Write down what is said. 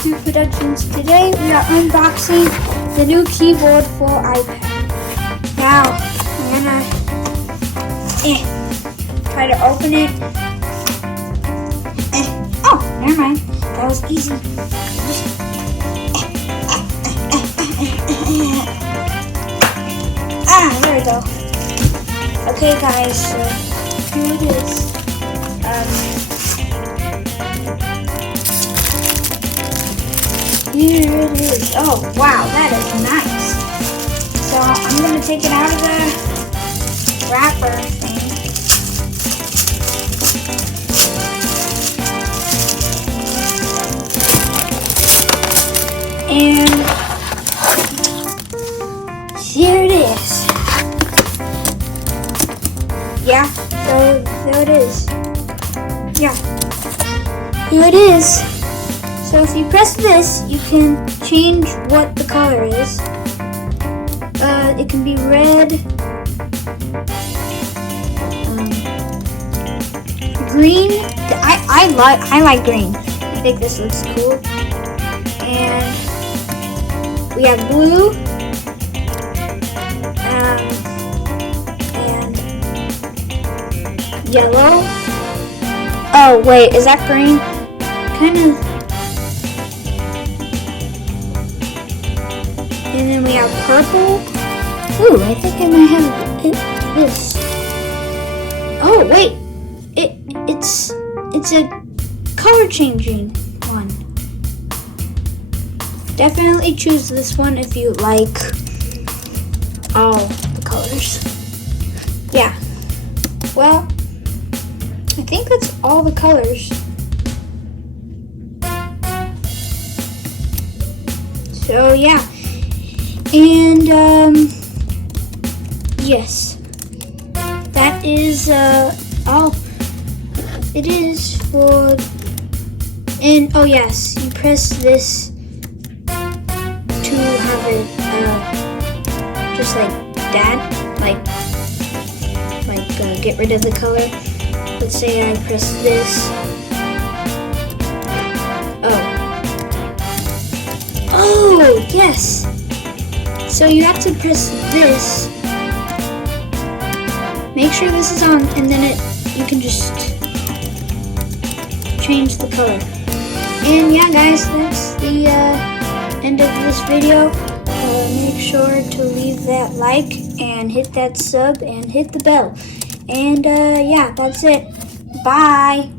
YouTube Productions. Today we are unboxing the new keyboard for iPad. Now I'm gonna try to open it. Oh, never mind. That was easy. There we go. Okay, guys. So here it is. Here it is. Oh, wow, that is nice. So I'm going to take it out of the wrapper thing. And here it is. Yeah, so there it is. Yeah, here it is. So if you press this, you can change what the color is. It can be red, green. I like green. I think this looks cool. And we have blue, and yellow. Oh wait, is that green? Kind of. And then we have purple. Ooh, I think I might have this. Oh wait, it's a color changing one. Definitely choose this one if you like all the colors. Yeah. Well, I think that's all the colors. So yeah. And yes, that is all it is for. And oh yes, you press this to have it just like that, like get rid of the color. Let's say I press this. Oh yes. So you have to press this. Make sure this is on, and then you can just change the color. And yeah, guys, that's the end of this video. Make sure to leave that like and hit that sub and hit the bell. And yeah, that's it. Bye.